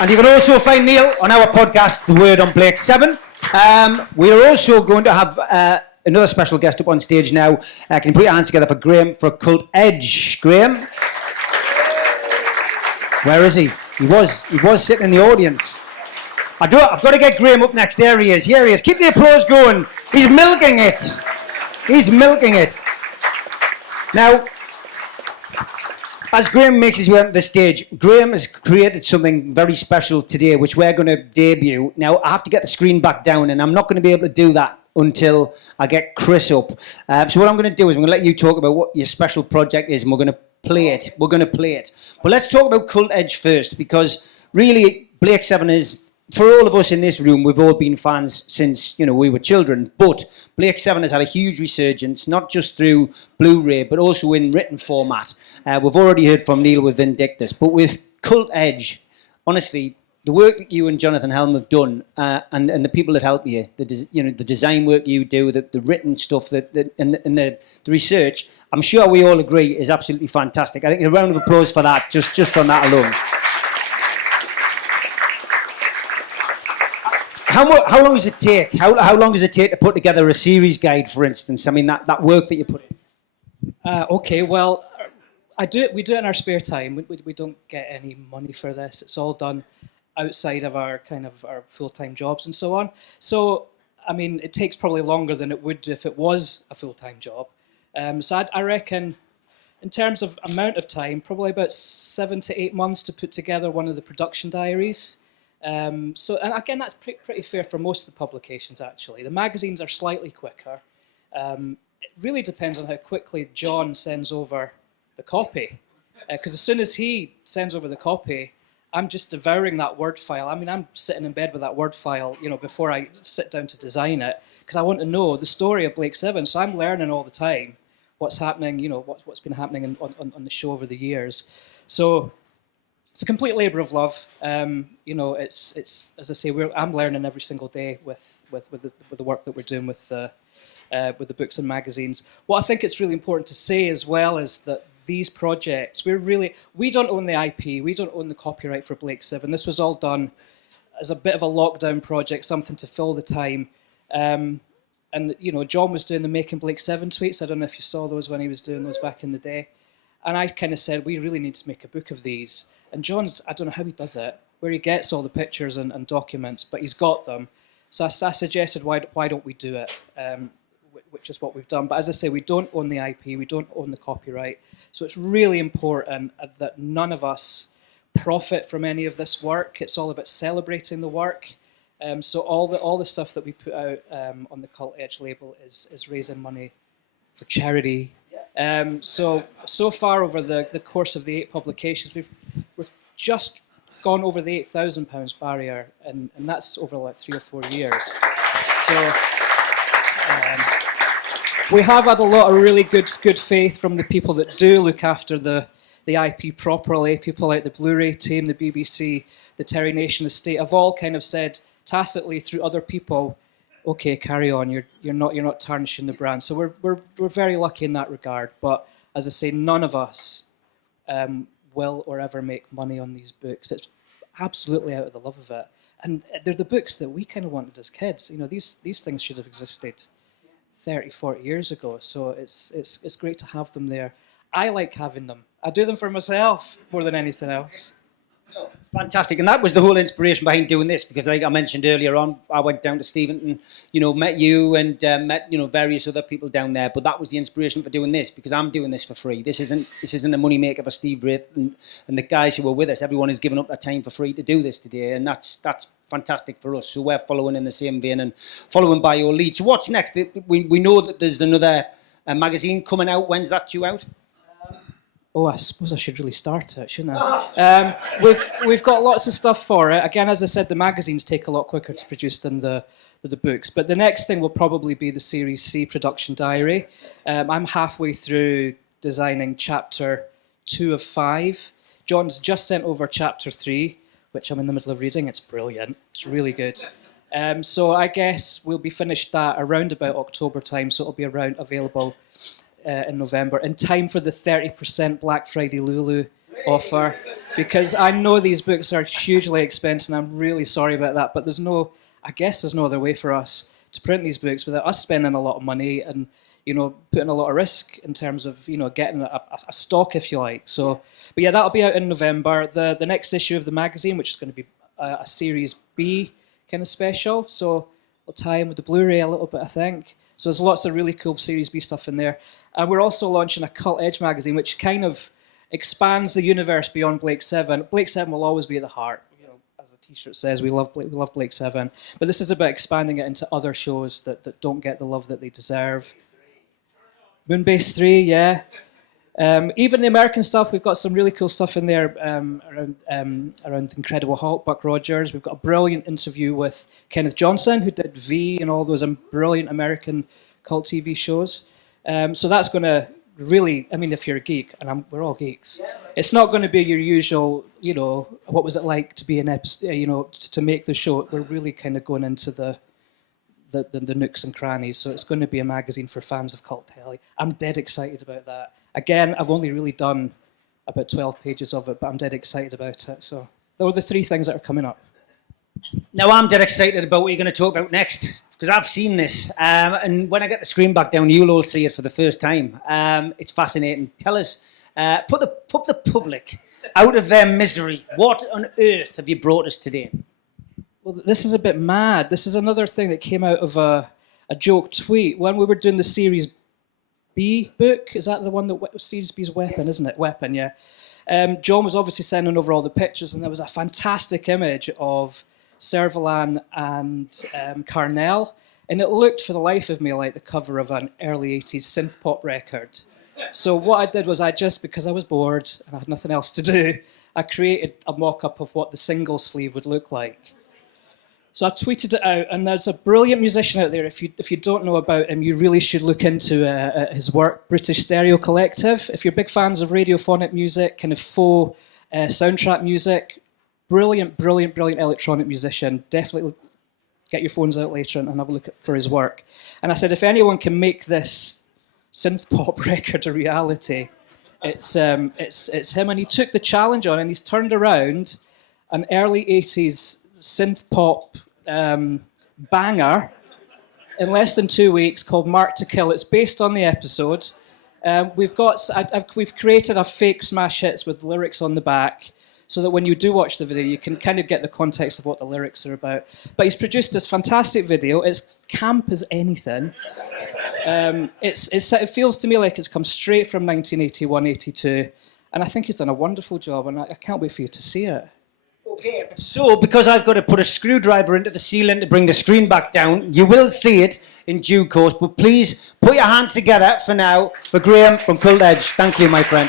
And you can also find Neil on our podcast, The Word on Blake 7. We're also going to have another special guest up on stage now. Can you put your hands together for Grahame for Cult Edge? Grahame? Where is he? He was sitting in the audience. I've got to get Grahame up next. There he is. Here he is. Keep the applause going. He's milking it. He's milking it. Now, as Grahame makes his way onto the stage, Grahame has created something very special today, which we're going to debut. Now, I have to get the screen back down, and I'm not going to be able to do that until I get Chris up. So what I'm going to do is I'm going to let you talk about what your special project is, and we're going to play it. We're going to play it. But let's talk about Cult Edge first, because really, Blake 7 is, for all of us in this room, we've all been fans since, we were children. But Blake 7 has had a huge resurgence, not just through Blu-ray, but also in written format. We've already heard from Neil with Vindictus. But with Cult Edge, honestly, the work that you and Jonathan Helm have done, and the people that help you, the design work you do, the written stuff, and the research, I'm sure we all agree is absolutely fantastic. I think a round of applause for that, just from that alone. How long does it take? How long does it take to put together a series guide, for instance? I mean, that work that you put in. Okay, well, we do it in our spare time. We don't get any money for this. It's all done outside of our full-time jobs and so on. So, I mean, it takes probably longer than it would do if it was a full-time job. So I reckon, in terms of amount of time, probably about 7 to 8 months to put together one of the production diaries. And again, that's pretty fair for most of the publications, actually. The magazines are slightly quicker. It really depends on how quickly John sends over the copy. Because as soon as he sends over the copy, I'm just devouring that Word file. I mean, I'm sitting in bed with that Word file, before I sit down to design it, because I want to know the story of Blake 7. So I'm learning all the time what's happening, what's been happening on the show over the years. So it's a complete labour of love. It's as I say, I'm learning every single day with the work that we're doing with the books and magazines. What I think it's really important to say as well is that these projects, we don't own the IP, we don't own the copyright for Blake 7. This was all done as a bit of a lockdown project, something to fill the time. And John was doing the Making Blake 7 tweets. I don't know if you saw those when he was doing those back in the day. And I kind of said, we really need to make a book of these. And John's, I don't know how he does it, where he gets all the pictures and documents, but he's got them. So I suggested, why don't we do it, which is what we've done. But as I say, we don't own the IP, we don't own the copyright. So it's really important that none of us profit from any of this work. It's all about celebrating the work. So all the stuff that we put out on the Cult Edge label is raising money for charity. So far over the course of the 8 publications, we've just gone over the £8,000 barrier, and that's over like 3 or 4 years. So we have had a lot of really good faith from the people that do look after the IP properly. People like the Blu-ray team, the BBC, the Terry Nation estate have all kind of said tacitly through other people, okay, carry on. You're not tarnishing the brand. So we're very lucky in that regard. But as I say, none of us will or ever make money on these books. It's absolutely out of the love of it. And they're the books that we kind of wanted as kids. These things should have existed 30, 40 years ago. So it's great to have them there. I like having them. I do them for myself more than anything else. Fantastic, and that was the whole inspiration behind doing this, because like I mentioned earlier on, I went down to Steventon, met you and met various other people down there, but that was the inspiration for doing this, because I'm doing this for free. This isn't a money maker for Steve Wraith and the guys who were with us. Everyone has given up their time for free to do this today, and that's fantastic for us. So we're following in the same vein and following by your lead. So what's next? We know that there's another magazine coming out. When's that due out? Oh, I suppose I should really start it, shouldn't I? We've got lots of stuff for it. Again, as I said, the magazines take a lot quicker to produce than the books. But the next thing will probably be the Series C production diary. I'm halfway through designing chapter 2 of 5. John's just sent over chapter 3, which I'm in the middle of reading. It's brilliant. It's really good. So I guess we'll be finished that around about October time, so it'll be available in November, in time for the 30% Black Friday Lulu offer. because I know these books are hugely expensive, and I'm really sorry about that. But I guess there's no other way for us to print these books without us spending a lot of money and, putting a lot of risk in terms of, getting a stock, if you like. So, but yeah, that'll be out in November. The next issue of the magazine, which is going to be a Series B kind of special, so it'll tie in with the Blu-ray a little bit, I think. So there's lots of really cool Series B stuff in there. And we're also launching a Cult Edge magazine, which kind of expands the universe beyond Blake 7. Blake 7 will always be at the heart. As the T-shirt says, we love Blake 7. But this is about expanding it into other shows that don't get the love that they deserve. Moonbase 3, yeah. Even the American stuff, we've got some really cool stuff in there around Incredible Hulk, Buck Rogers. We've got a brilliant interview with Kenneth Johnson, who did V and all those brilliant American cult TV shows. So that's going to really, if you're a geek, and we're all geeks, it's not going to be your usual, what was it like to be an episode, to make the show. We're really kind of going into the nooks and crannies. So it's going to be a magazine for fans of cult telly. I'm dead excited about that. Again, I've only really done about 12 pages of it, but I'm dead excited about it. So those are the 3 things that are coming up. Now I'm dead excited about what you're going to talk about next, because I've seen this. And when I get the screen back down, you'll all see it for the first time. It's fascinating. Tell us, put the public out of their misery. What on earth have you brought us today? Well, this is a bit mad. This is another thing that came out of a joke tweet. When we were doing the Series B book, is that the one that Series B's Weapon, isn't it? Weapon, yeah. John was obviously sending over all the pictures, and there was a fantastic image of Servalan and Carnell, and it looked for the life of me like the cover of an early 80s synth pop record. So what I did was because I was bored and I had nothing else to do, I created a mock-up of what the single sleeve would look like. So I tweeted it out, and there's a brilliant musician out there. If you don't know about him, you really should look into his work, British Stereo Collective. If you're big fans of radiophonic music, kind of faux soundtrack music, brilliant electronic musician. Definitely get your phones out later and have a look for his work. And I said, if anyone can make this synth pop record a reality, it's him. And he took the challenge on, and he's turned around an early 80s synth pop banger in less than 2 weeks called Mark to Kill. It's based on the episode. We've created a fake smash hits with lyrics on the back, so that when you do watch the video, you can kind of get the context of what the lyrics are about. But he's produced this fantastic video. It's camp as anything. It feels to me like it's come straight from 1981, 82, and I think he's done a wonderful job, and I can't wait for you to see it. Okay, so because I've got to put a screwdriver into the ceiling to bring the screen back down, you will see it in due course, but please put your hands together for now for Grahame from Cult Edge. Thank you, my friend.